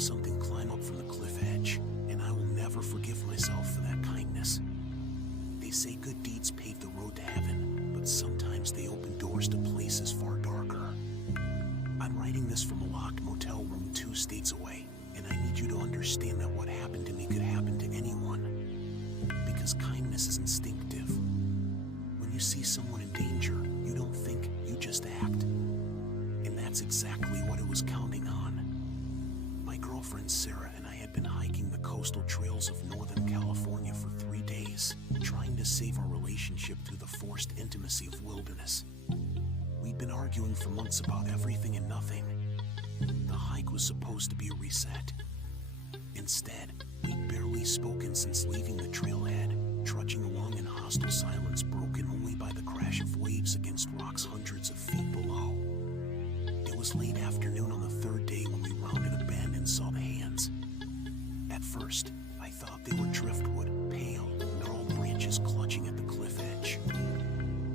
heard something climb up from the cliff edge, and I will never forgive myself for that kindness. They say good deeds pave the road to heaven, but sometimes they open doors to places far darker. I'm writing this from a locked motel room 2 states away, and I need you to understand that what happened to me could happen to anyone. Because kindness is instinctive. When you see someone in danger, you don't think, you just act. And that's exactly what it was counting on. My girlfriend Sarah and I had been hiking the coastal trails of Northern California for 3 days, trying to save our relationship through the forced intimacy of wilderness. We'd been arguing for months about everything and nothing. The hike was supposed to be a reset. Instead, we'd barely spoken since leaving the trailhead, trudging along in hostile silence broken only by the crash of waves against rocks hundreds of feet below. It was late afternoon on the 3rd day when we rounded a bend and saw the hands. At first, I thought they were driftwood, pale, gnarled branches clutching at the cliff edge.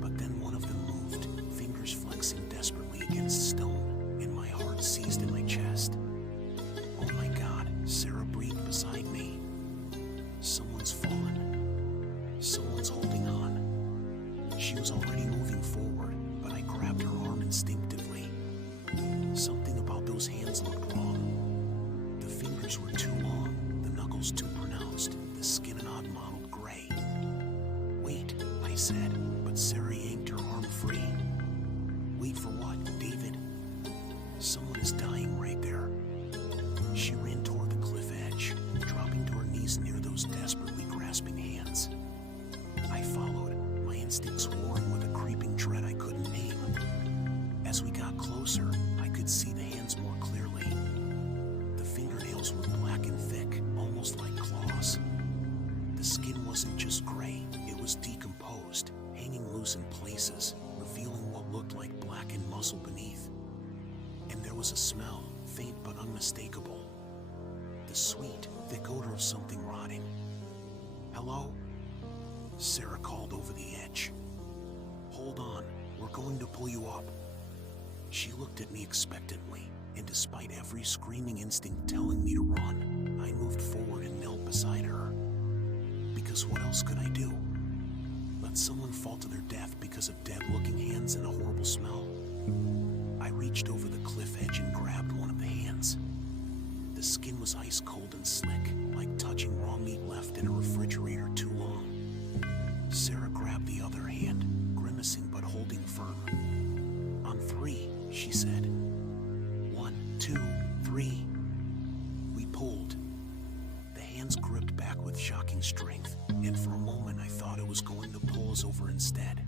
But then one of them moved, fingers flexing desperately against stone, and my heart seized in my chest. Oh my God, Sarah breathed beside me. Someone's fallen. Someone's holding on. She was already moving forward, but I grabbed her arm instinctively. Something about those hands looked wrong. The fingers were too long, the knuckles too pronounced, the skin an odd mottled gray. Wait, I said, but Sarah yanked her arm free. Wait for what, David? Someone is dying right there. She ran toward the cliff edge, dropping to her knees near those desperately grasping hands. I followed, my instincts warring with a creeping dread I couldn't name. As we got closer, I could see the hands more clearly. The fingernails were black and thick, almost like claws. The skin wasn't just gray, it was decomposed, hanging loose in places, revealing what looked like blackened muscle beneath. And there was a smell, faint but unmistakable. The sweet, thick odor of something rotting. Hello? Sarah called over the edge. Hold on, we're going to pull you up. She looked at me expectantly, and despite every screaming instinct telling me to run, I moved forward and knelt beside her. Because what else could I do? Let someone fall to their death because of dead-looking hands and a horrible smell? I reached over the cliff edge and grabbed one of the hands. The skin was ice cold and slick, like touching raw meat left in a refrigerator too long. Sarah grabbed the other hand, grimacing but holding firm. On 3, she said. 1, 2, 3. We pulled. The hands gripped back with shocking strength, and for a moment I thought it was going to pull us over instead.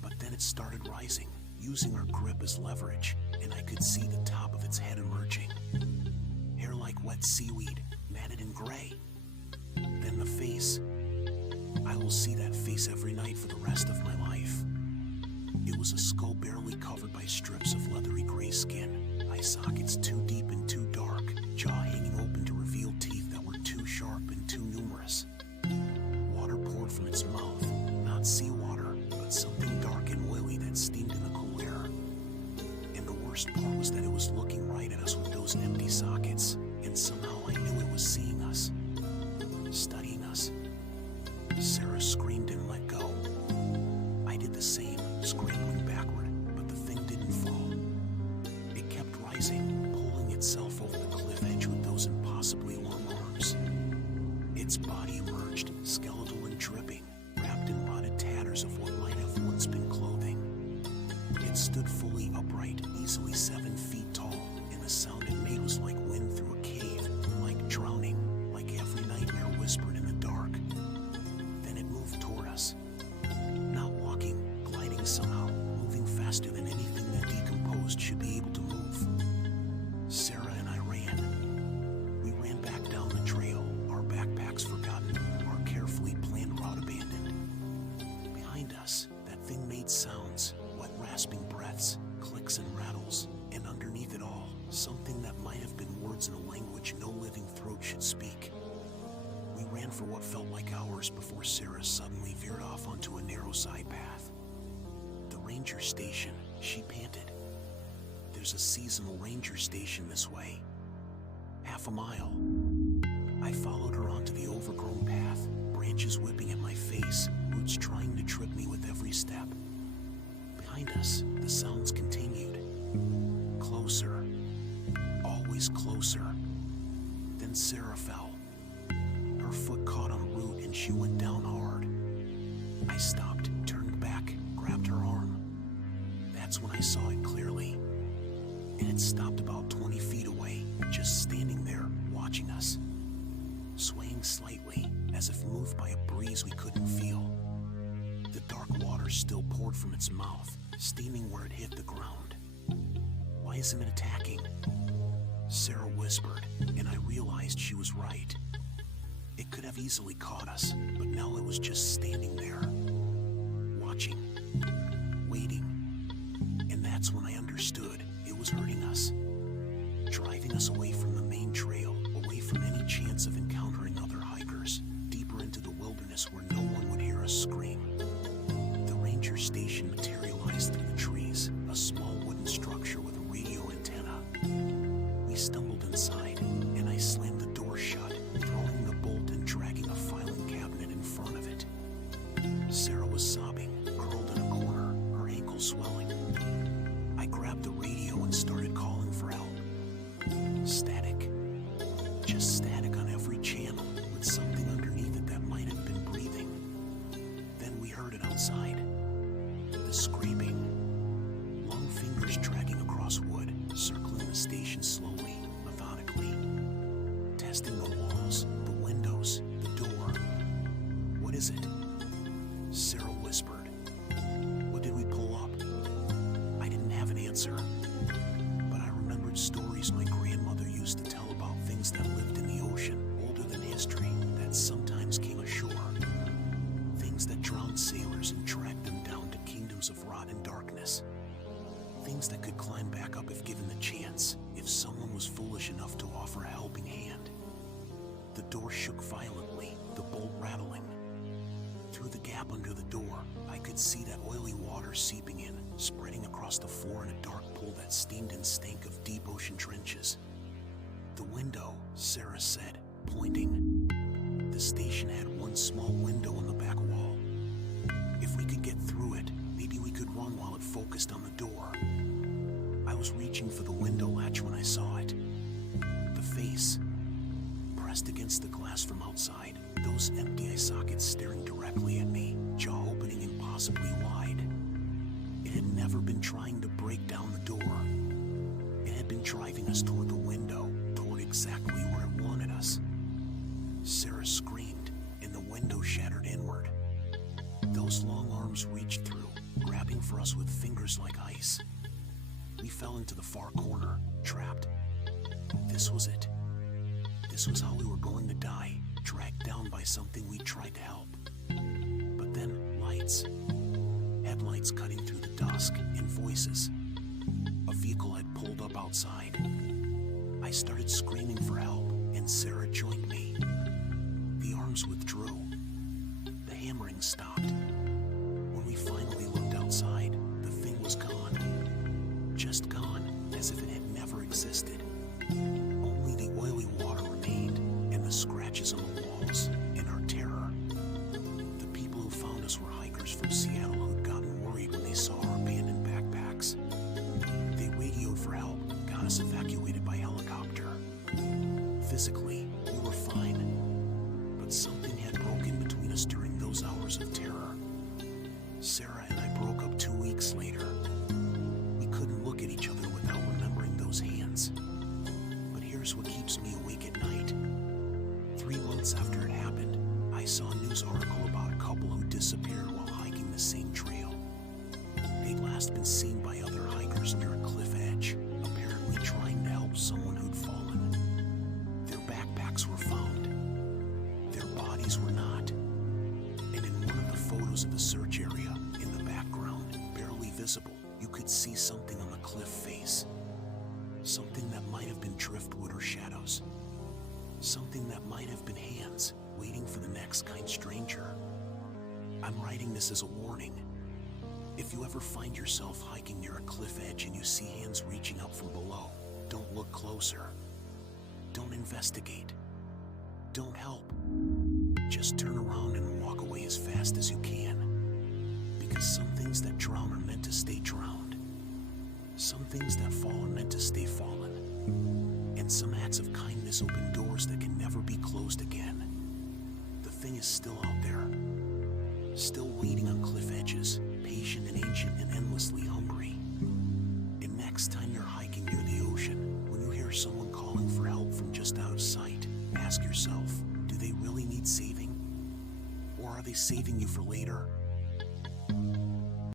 But then it started rising, using our grip as leverage, and I could see the top of its head emerging. Hair like wet seaweed, matted in gray. Then the face. I will see that face every night for the rest of my life. It was a skull barely covered by strips of leathery gray skin, eye sockets too deep and too dark, jaw hanging open to reveal teeth that were too sharp and too numerous. Water poured from its mouth, not seawater, but something dark and oily that steamed in the cool air. And the worst part was that it was looking right at us with those empty sockets, and somehow I knew it was seeing us, studying us. Sarah screamed and let go. I did the same, scrambling backward, but the thing didn't fall. It kept rising, pulling itself over the cliff edge with those impossibly long arms. Its body emerged, skeletal and dripping, wrapped in rotted tatters of what might have once been clothing. It stood fully upright, easily 7 feet tall, and the sound it made was like wind through a cave, like drowning, like every nightmare whispered in the dark. Then it moved toward us. Not walking, gliding somehow, moving faster than anything that decomposed should be able to move. Sarah and I ran. We ran back down the trail, our backpacks forgotten, our carefully planned route abandoned. Behind us, that thing made sounds, wet rasping breaths, clicks and rattles, and underneath it all, something that might have been words in a language no living throat should speak. We ran for what felt like hours before Sarah suddenly veered off onto a narrow side path. The ranger station, she panted. There's a seasonal ranger station this way. Half half a mile. I followed her onto the overgrown path, branches whipping at my face, roots trying to trip me with every step. Behind us, the sounds continued. Closer. Always closer. Then Sarah fell. Her foot caught on a root and she went down hard. I stopped, turned back, grabbed her arm. That's when I saw it clearly. It had stopped about 20 feet away, just standing there, watching us. Swaying slightly, as if moved by a breeze we couldn't feel. The dark water still poured from its mouth, steaming where it hit the ground. Why isn't it attacking? Sarah whispered, and I realized she was right. It could have easily caught us, but now it was just standing there, watching, waiting. And that's when I understood it was hurting us, driving us away from the main trail, away from any chance of encountering other hikers, deeper into the wilderness where no one would hear us scream. The ranger station materialized through the trees, a small wooden structure with a radio antenna. We stumbled inside, and I slammed the door shut, throwing the bolt and dragging a filing cabinet in front of it. Sarah was sobbing, curled in a corner, her ankle swelling. I grabbed the radio and started calling for help. Static. Just static on every channel, with something underneath it that might have been breathing. Then we heard it outside. The scraping. Long fingers dragging across wood, circling the station slowly, methodically. Testing the walls, the windows, the door. What is it? Sarah whispered. What did we pull up? I didn't have an answer, but I remembered stories my grandmother used to tell about things that lived in the ocean, older than history, that sometimes came ashore. Things that drowned sailors and dragged them down to kingdoms of rot and darkness. Things that could climb back up if given the chance, if someone was foolish enough to offer a helping hand. The door shook violently, the bolt rattling. Through the gap under the door, I could see that oily water seeping in, spreading across the floor in a dark pool that steamed and stank of deep ocean trenches. The window, Sarah said, pointing. The station had one small window on the back wall. If we could get through it, maybe we could run while it focused on the door. I was reaching for the window latch when I saw it. The face, pressed against the glass from outside, those empty eye sockets staring directly at me, jaw opening impossibly wide. It had never been trying to break down the door. It had been driving us toward the window, toward exactly where it wanted us. Sarah screamed, and the window shattered inward. Those long arms reached through, grabbing for us with fingers like ice. We fell into the far corner, trapped. This was it. This was how we were going to die, dragged down by something we tried to help. But then, lights. Headlights cutting through the dusk, and voices. A vehicle had pulled up outside. I started screaming for help, and Sarah joined me. The arms withdrew. The hammering stopped. When we finally looked outside, the thing was gone. Just gone, as if it had never existed. Only the oily water remained, and the scratches on the walls, and our terror. The people who found us were hikers from Seattle who'd gotten worried when they saw our abandoned backpacks. They radioed for help, got us evacuated by helicopter. Physically, we were fine, but something had broken between us during those hours of terror. Sarah and I broke up 2 weeks later. We couldn't look at each other without remembering those hands. But here's what keeps me awake at night. 3 months after it happened, I saw a news article about a couple who disappeared while hiking the same trail. They'd last been seen by other hikers near a cliff edge, apparently trying to help someone who'd fallen. Their backpacks were found. Their bodies were not. And in one of the photos of the search area, in the background, barely visible, you could see something on the cliff face. Something that might have been driftwood or shadows. Something that might have been hands, waiting for the next kind stranger. I'm writing this as a warning. If you ever find yourself hiking near a cliff edge and you see hands reaching up from below, don't look closer. Don't investigate. Don't help. Just turn around and walk away as fast as you can. Because some things that drown are meant to stay drowned. Some things that fall are meant to stay fallen. And some acts of kindness open doors that can never be closed again. The thing is still out there. Still waiting on cliff edges, patient and ancient and endlessly hungry. And next time you're hiking near the ocean, when you hear someone calling for help from just out of sight, ask yourself, do they really need saving? Or are they saving you for later?